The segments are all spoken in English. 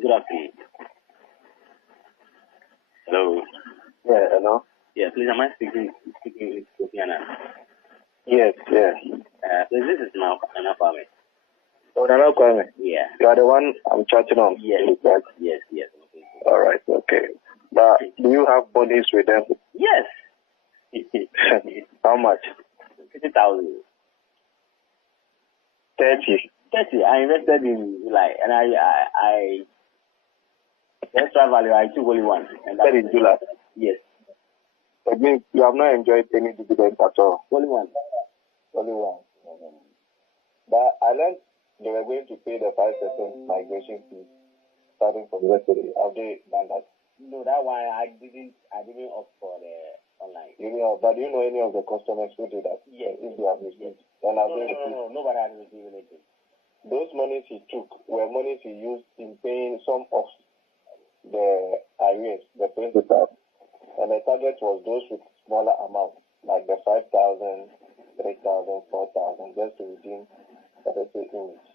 Good afternoon. Hello. Yeah, hello. Yeah, please, am I speaking with Sofiana? Yes, yeah. Please, this is Nana Kwame. Oh, Nana Kwame. Yeah. You are the one I'm chatting on. Yes. Right? Yes. Okay. All right, okay. But do you have bodies with them? Yes. How much? 50,000. 30. 30. I invested in July, and I the extra value I took only one. And that is July. Yes. That means you have not enjoyed any dividends at all. Only one. Only one. But I learned they were going to pay the 5% migration fee starting from yesterday. Have they done that? No, that one I didn't opt for the online. But do you know any of the customers who do that? Yes. If they have received. No, nobody has received anything. Those monies he took were monies he used in paying some of the arrears, the principal. And the target was those with smaller amounts, like the 5,000, 3,000, 4,000, just to redeem the image.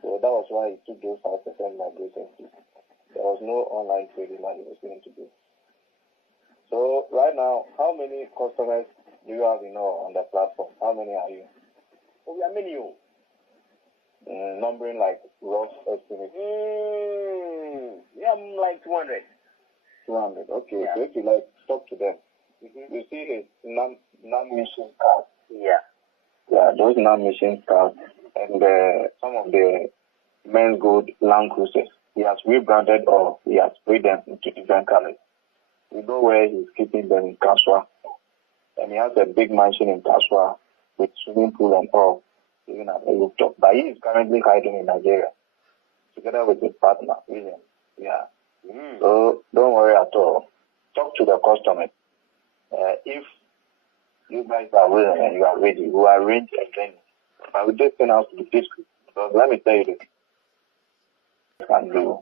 So that was why he took those 5% migration fees. There was no online trading that he was going to do. So right now, how many customers do you have on the platform? How many are you? Oh, we are many. Numbering like rough estimate. Yeah, I'm like 200. 200. Okay. Yeah. So if you talk to them, you see his non-mission cards. Yeah. Yeah, those non-mission cards and some of the men's gold Land Cruisers. He has rebranded or he has sprayed them into different colors. You know where he's keeping them in Kaswa. And he has a big mansion in Kaswa with swimming pool and all, even at a rooftop. But he is currently hiding in Nigeria together with his partner, William. Yeah. So don't worry at all. Talk to the customers. If you guys are willing and you are ready, we will arrange a training. I will just send out to the district. Because let me tell you this. You can do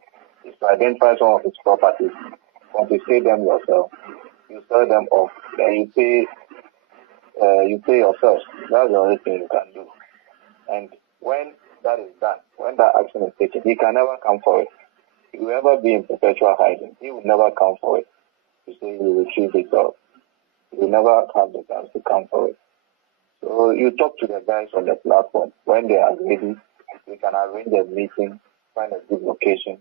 is to identify some of his properties, confiscate them yourself, you sell them off, then you pay yourself. That's the only thing you can do. And when that is done, when that action is taken, he can never come for it. He will ever be in perpetual hiding. He will never come for it. You say he will retrieve it all. He will never have the chance to come for it. So you talk to the guys on the platform. When they are ready, we can arrange a meeting, find a good location.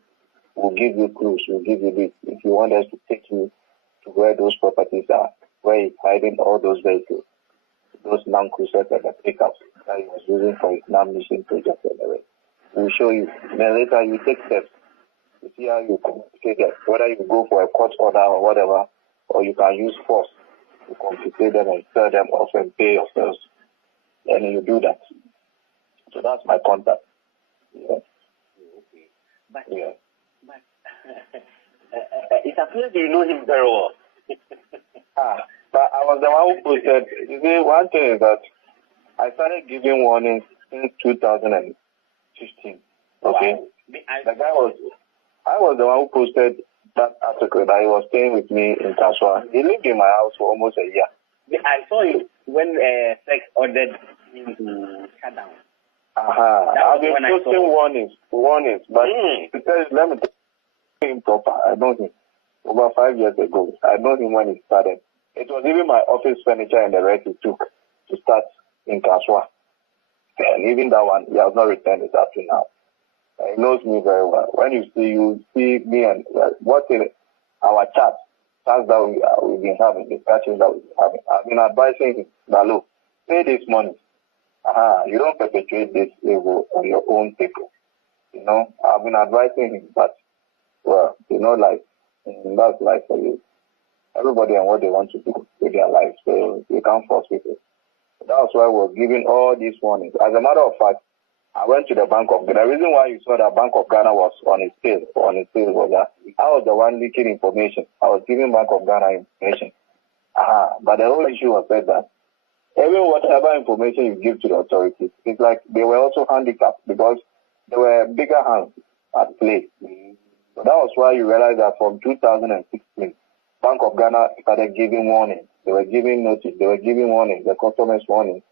We'll give you clues. We'll give you this. If you want us to take you to where those properties are, where he's hiding all those vehicles, those Land Cruisers and the pickups that he was using for his non-mission project and the rest. We'll show you. Then later you take steps to see how you confiscate them, whether you go for a court order or whatever, or you can use force to confiscate them and sell them off and pay yourselves. And you do that. So that's my contact. Yeah. Okay. But it appears you know him very well. But I was the one who posted. You see, one thing is that I started giving warnings since 2015. Okay? Wow. I was the one who posted that article that he was staying with me in Kaswa. He lived in my house for almost a year. I saw it when Sex ordered him to shut down. I've been posting warnings, but because let me tell him proper. I know him over 5 years ago. I know him when he started. It was even my office furniture and the rest he took to start in Kaswa. And even that one, he has not returned it up to now. He knows me very well. When you see me and what's in our chats that we've been having, discussions that we've been having. I've been advising him that, look, pay this money. You don't perpetuate this evil on your own people. I've been advising him, but, well, that's life for you. Everybody and what they want to do with their life, so you can't force people. That's why we're giving all these warnings. As a matter of fact, I went to the Bank of Ghana. The reason why you saw that Bank of Ghana was on its tail was that I was the one leaking information. I was giving Bank of Ghana information. But the whole issue was said that even whatever information you give to the authorities, it's like they were also handicapped because there were bigger hands at play. So that was why you realize that from 2016, Bank of Ghana started giving warning. They were giving notice. They were giving warning, the customers warning.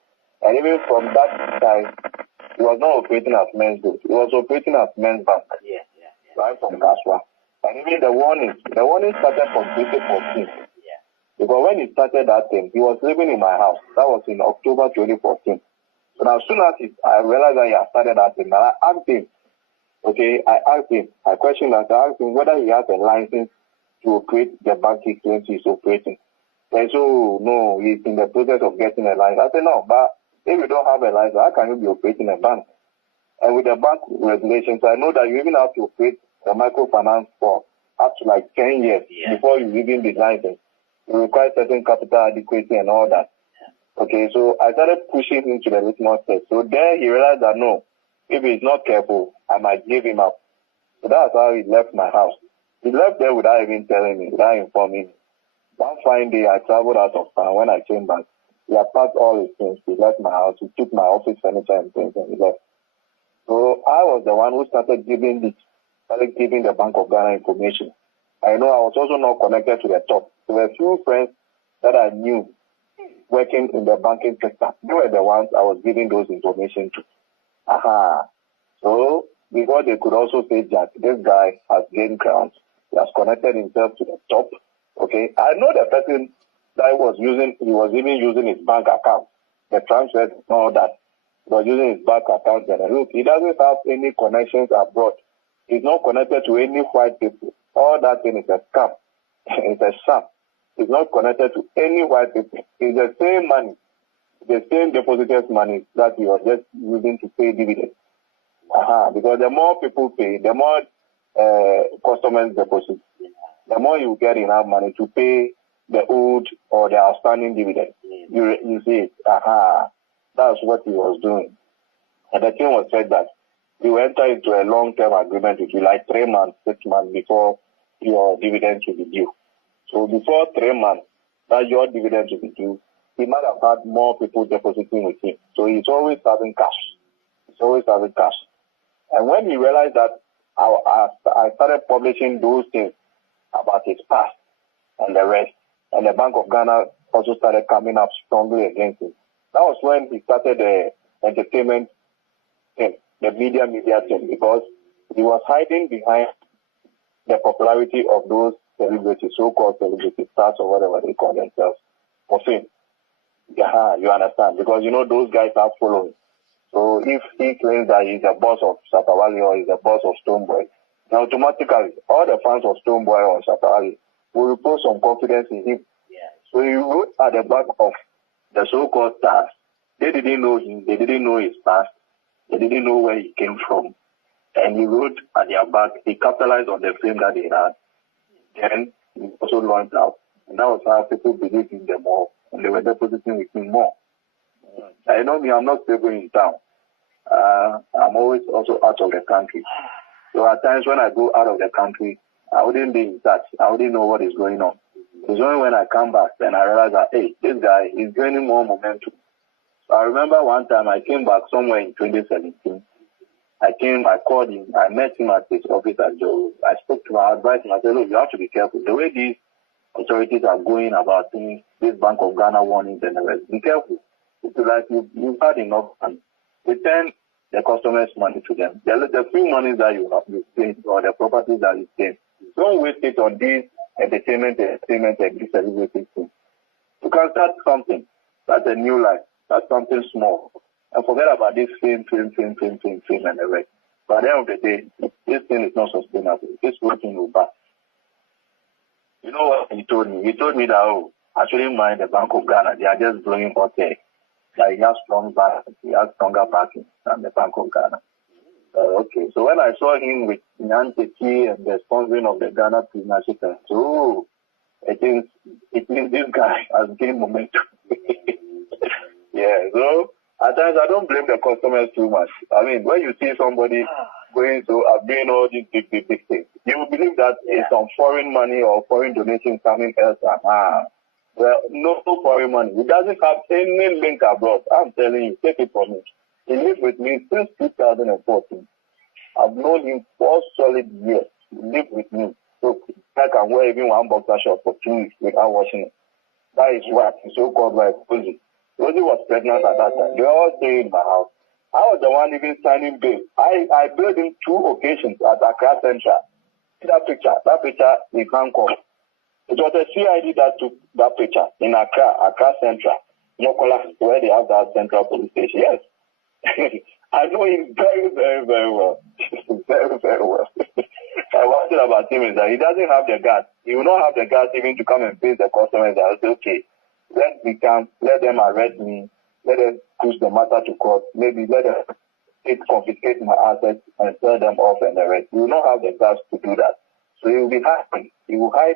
And even from that time, it was not operating as Men's Group. It was operating as Men's Bank. Yeah. right from Kaswa. And even the warning started from 2014. Because when he started that thing, he was living in my house. That was in October 2014. So as soon as I realized that he had started that thing, I asked him, I questioned him, I asked him whether he has a license to operate the bank he claims he's operating. And so, no, he's in the process of getting a license. I said, no, but if you don't have a license, how can you be operating a bank? And with the bank regulations, I know that you even have to operate the microfinance for up to like 10 years before you even be licensed. You require certain capital adequacy and all that. Okay, so I started pushing him to the litmus test. So there he realized that no, if he's not careful, I might give him up. So that's how he left my house. He left there without even telling me, without informing me. One fine day, I traveled out of town. When I came back, he had packed all his things. He left my house. He took my office furniture and things and he left. So I was the one who started giving the Bank of Ghana information. I know I was also not connected to the top. There were a few friends that I knew working in the banking sector. They were the ones I was giving those information to. So before they could also say, Jack, this guy has gained ground. He has connected himself to the top. Okay, I know the person that he was even using his bank account, the transfer, all that. He was using his bank account, and look, he doesn't have any connections abroad. He's not connected to any white people. All that thing is a scam. It's a sham. He's not connected to any white people. It's the same money, the same depositors' money that he was just using to pay dividends. Because the more people pay, the more customers deposit, the more you get enough money to pay the old or the outstanding dividends. You see it. That's what he was doing. And the thing was said that you enter into a long-term agreement with you, like 3 months, 6 months before your dividends will be due. So before 3 months that your dividends will be due, he might have had more people depositing with him. So he's always having cash. And when he realized that I started publishing those things about his past and the rest, and the Bank of Ghana also started coming up strongly against him. That was when he started the entertainment thing, the media thing, because he was hiding behind the popularity of those celebrities, so-called celebrity stars or whatever they call themselves, for fame. You understand? Because, those guys have following. So if he claims that he's the boss of Satawali or he's the boss of Stonebwoy, then automatically all the fans of Stonebwoy or Satawali will repose some confidence in him. So he wrote at the back of the so-called stars. They didn't know him. They didn't know his past. They didn't know where he came from. And he wrote at their back. He capitalized on the fame that they had. Then he also launched out. And that was how people believed in them more. And they were depositing with him more. I know me, I'm not stable in town. I'm always also out of the country. So at times when I go out of the country, I wouldn't be in touch. I wouldn't know what is going on. It's only when I come back, then I realize that, hey, this guy is gaining more momentum. So I remember one time I came back somewhere in 2017. I called him, I met him at his office at Joe. I spoke to him, I advised him, I said, look, you have to be careful. The way these authorities are going about things, this Bank of Ghana warnings and the rest, be careful. It's like you've had enough and return the customers' money to them. The few monies that you paid or the properties that you paid, don't waste it on these entertainment and these celebrity things. You can start something. That's a new life. That's something small. And forget about this fame, and the rest. But at the end of the day, this thing is not sustainable. This whole thing will back. You know what he told me? He told me that, I shouldn't mind the Bank of Ghana. They are just blowing hot air. Like he has stronger backing than the Bank of Ghana. Okay, so when I saw him with Nyanti and the sponsoring of the Ghana Premiership, it means this guy has gained momentum. So at times I don't blame the customers too much. I mean, when you see somebody doing all these big things, you will believe that it's some foreign money or foreign donations coming elsewhere. Well, no foreign money. He doesn't have any link abroad. I'm telling you, take it from me. He lived with me since 2014. I've known him 4 solid years. He lived with me. So I can wear even one boxer short for 2 weeks without washing it. That is what his so-called wife Rosie. Rosie was pregnant at that time. They were all staying in my house. I was the one even signing bail. I bailed him 2 occasions at Accra Central. That picture is handcuffed. It was a CID that took that picture in Accra Central, Mokola, where they have that central police station. Yes. I know him very, very, very well. Very, very well. And one thing about him is that he doesn't have the guts. He will not have the guts even to come and face the customers and say, okay, let them arrest me, let them push the matter to court, maybe let them confiscate my assets and sell them off and the rest. He will not have the guts to do that. So he will be hiding. He will hide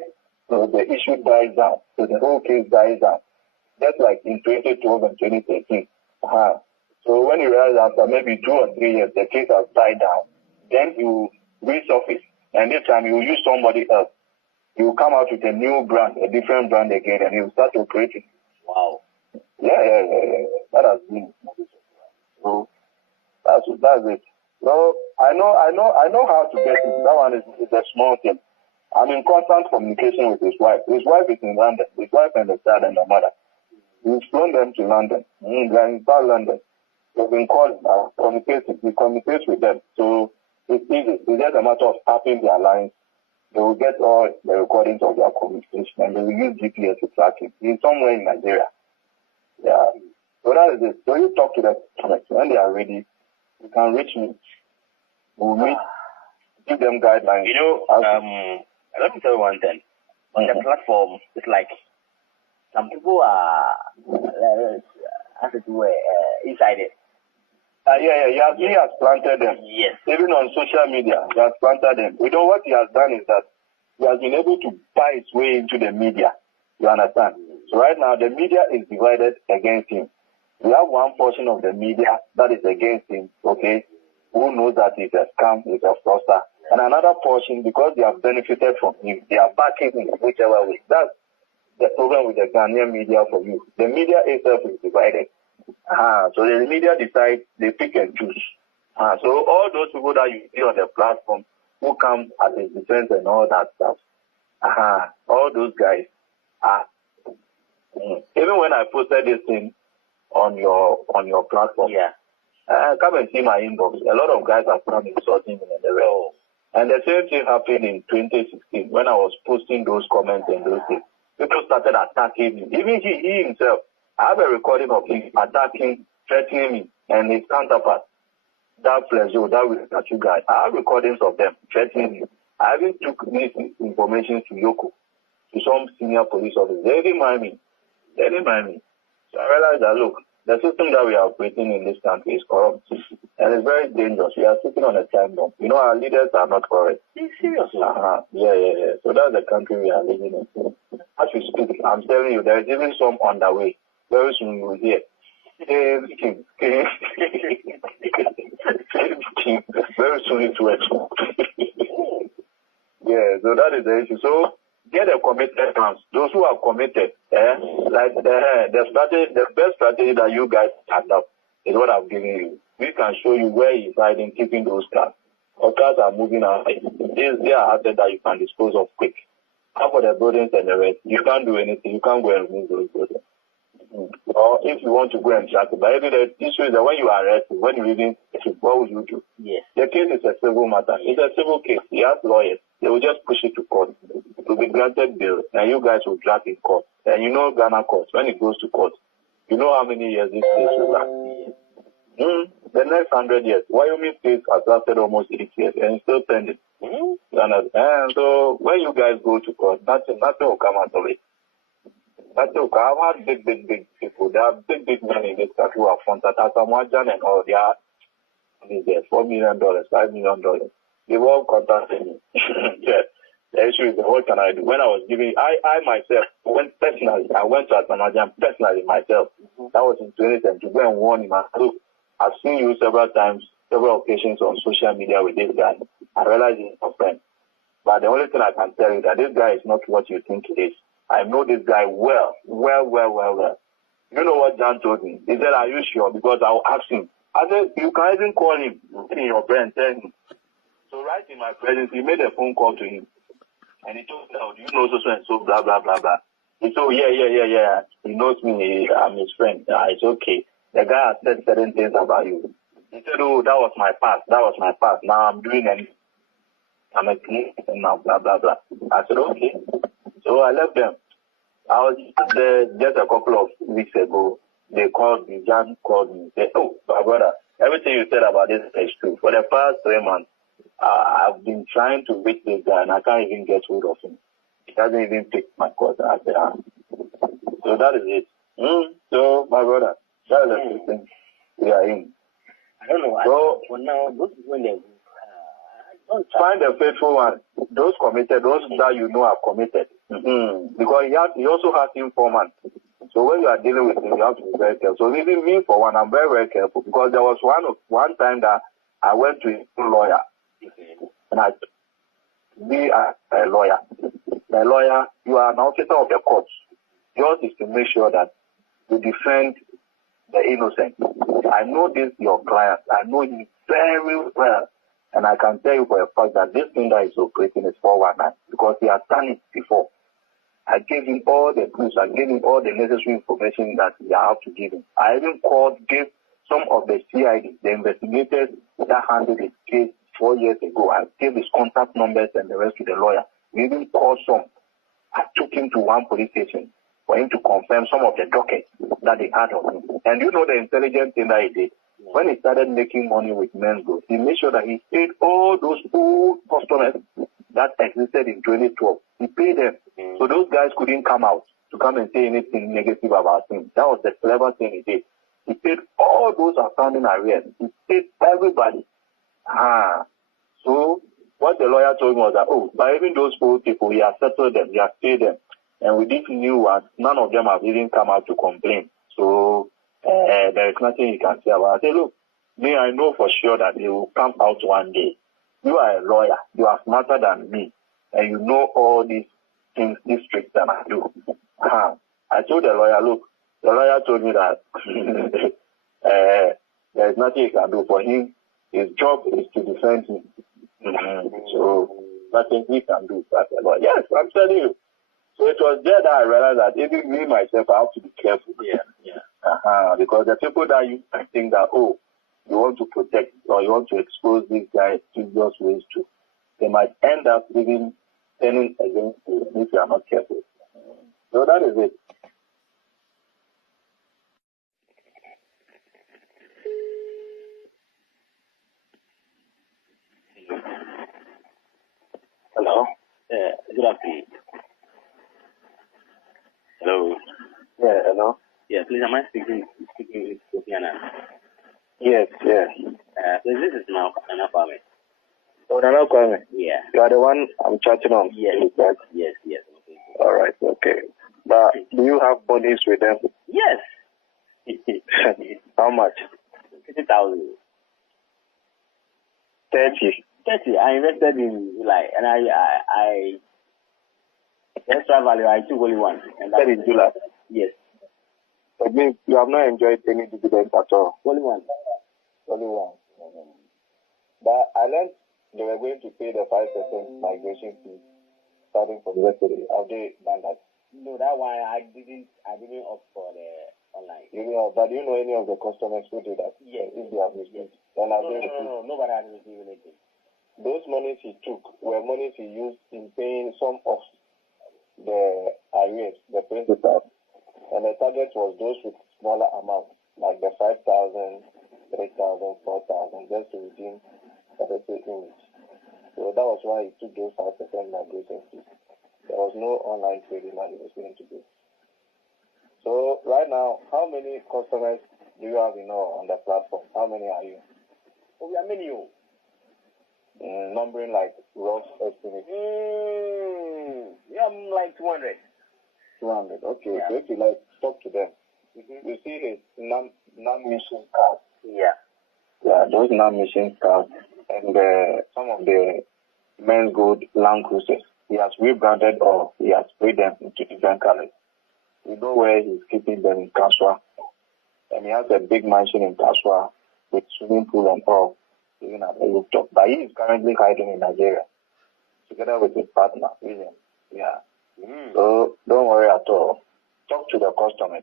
so the issue dies down. So the whole case dies down. Just like in 2012 and 2013. So when you realize after maybe 2 or 3 years, the case has died down, then you resurface. And this time you use somebody else. You come out with a new brand, a different brand again, and you start operating. Wow. Yeah. That has been. So that's it. So I know how to get it. That one is a small thing. I'm in constant communication with his wife. His wife is in London. His wife and the child and the mother. We've flown them to London. They're in South London. We've been calling. We communicate with them. So it's easy. It's just a matter of tapping their lines. They will get all the recordings of their communication and they will use GPS to track it. He's somewhere in Nigeria. Yeah. So that is it. So you talk to them. When they are ready, you can reach me. We'll meet, give them guidelines. You know, let me tell you one thing. On the platform, it's like some people are, as it were, inside it. Yeah. He has planted them. Yes. Even on social media, he has planted them. You know what he has done is that he has been able to buy his way into the media. You understand? So right now, the media is divided against him. We have one portion of the media that is against him, okay, who knows that he's a scam, he's a fraudster. And another portion, because they have benefited from him, they are backing him whichever way. That's the problem with the Ghanaian media for you. The media itself is divided. So the media decides, they pick and choose. So all those people that you see on the platform who come at his defense and all that stuff, all those guys are. Even when I posted this thing on your platform, come and see my inbox. A lot of guys have come insulting me and the rest. And the same thing happened in 2016 when I was posting those comments and those things. People started attacking me. Even he himself. I have a recording of him attacking, threatening me, and his counterpart, that Flezo, that you guys. I have recordings of them threatening me. I even took this information to Yoko, to some senior police officers. They didn't mind me. So I realized that, look, the system that we are operating in this country is corrupt. And it's very dangerous. We are sitting on a time bomb. You know, our leaders are not correct. Seriously? Yeah. So that's the country we are living in. As we speak, I'm telling you, there is even some underway. Very soon you will hear. Very soon it will explode. Yeah, so that is the issue. So get a committed ones. Those who are committed, like the best strategy that you guys adopt is what I've given you. We can show you where he's hiding, keeping those cars. Or cars are moving out. They are assets that you can dispose of quick. How for the buildings and the rest? You can't do anything. You can't go and remove those buildings. Or if you want to go and track it. But the issue is that when you are arrested, when you even, what would you do? Yes. The case is a civil matter. It's a civil case. He has lawyers. They will just push it to court. It will be granted bail, and you guys will drag in court. And you know Ghana court, when it goes to court, you know how many years this case will last. The next 100 years. Wyoming state has lasted almost 8 years, and it's still pending. And so when you guys go to court, nothing will come out of it. I've had big people. There are big men in this country who have funded Asamajan and all. They are $4 million, $5 million. They've all contacted me. The issue is, what can I do? When I was giving, I myself went personally. I went to Asamajan personally myself. That was in 2010 to go and warn him. Look, I've seen you several times, several occasions on social media with this guy. I realize he's a friend. But the only thing I can tell you that this guy is not what you think he is. I know this guy well. You know what John told me? He said, are you sure? Because I'll ask him. I said, you can even call him in your brain, tell him. So right in my presence, he made a phone call to him. And he told me, oh, do you know so and so, blah, blah, blah, blah. He said, oh, yeah. He knows me. I'm his friend. It's okay. The guy has said certain things about you. He said, oh, that was my past. Now I'm doing it. I'm a client now, blah, blah, blah. I said, okay. So I left them. I was there just a couple of weeks ago. They called me, Jan called me, said, oh, my brother, everything you said about this is true. For the past 3 months, I've been trying to reach this guy and I can't even get hold of him. He doesn't even pick my calls. I said, So that is it. So, my brother, that is the thing we are in. I don't know. So, for now, those people find a faithful one. Those committed, those that you know are committed. Because he also has informants. So when you are dealing with him, you have to be very careful. So even me, for one, I'm very, very careful. Because there was one time that I went to a lawyer. And I be a lawyer. The lawyer, you are an officer of the court. Yours is to make sure that you defend the innocent. I know this, your client. I know him very well. And I can tell you for a fact that this thing that is operating is 419 because he has done it before. I gave him all the clues. I gave him all the necessary information that I have to give him. I even gave some of the CID, the investigators that handled his case 4 years ago. I gave his contact numbers and the rest to the lawyer. We even called some. I took him to one police station for him to confirm some of the dockets that they had on him. And you know the intelligent thing that he did? When he started making money with men's goods, he made sure that he paid all those old customers that existed in 2012. He paid them. So those guys couldn't come out to come and say anything negative about him. That was the clever thing he did. He paid all those outstanding arrears. He paid everybody. So what the lawyer told me was that, by even those old people, he has settled them, he has paid them. And with this new one, none of them have even come out to complain. So there is nothing you can say about it. I say, look, I know for sure that they will come out one day. You are a lawyer. You are smarter than me. And you know all these things, these tricks that I do. I told the lawyer, look, the lawyer told me that there is nothing he can do for him. His job is to defend him. So nothing he can do. But yes, I'm telling you. So it was there that I realized that even me myself, I have to be careful. Because the people that you think that, you want to protect or you want to expose these guys to just ways too, they might end up even turning against you if you are not careful. So that is it. Hello? Good afternoon. Hello? Yeah, hello? Yeah, please, am I speaking with Sofiana? Yes. Please, this is Nana Kwame. Oh, Nana Kwame? Yeah. You are the one I'm chatting on? Yes. Yes. Okay. All right, okay. But do you have bodies with them? Yes. How much? 50,000. 30. I invested in July, and I extra value, I took only one. And that is July? Yes. That means you have not enjoyed any dividends at all? Only one. But I learned they were going to pay the 5% migration fee starting from yesterday. Have they done that? No, that one I didn't opt for the online. But do you know any of the customers who do that? Yes. If they have received. Then No, nobody has received anything. Those monies he took were monies he used in paying some of the arrears, the principal. And the target was those with smaller amounts, like the 5,000, 3,000, 4,000, just to redeem the image. So that was why he took those 5% migration fees. There was no online trading that he was going to do. So right now, how many customers do you have on the platform? How many are you? We are many. Numbering like rough estimate. Yeah, I'm like 200. 200, okay. Yeah. So if you talk to them, you see his non-mission cards. Yeah, those non-mission cards and some of the men's good Land Cruisers. He has rebranded or he has sprayed them into different colors. We know where he's keeping them in Kaswa. And he has a big mansion in Kaswa with swimming pool and all, even at the rooftop. But he is currently hiding in Nigeria together with his partner, William. Yeah. So don't worry at all. Talk to the customer.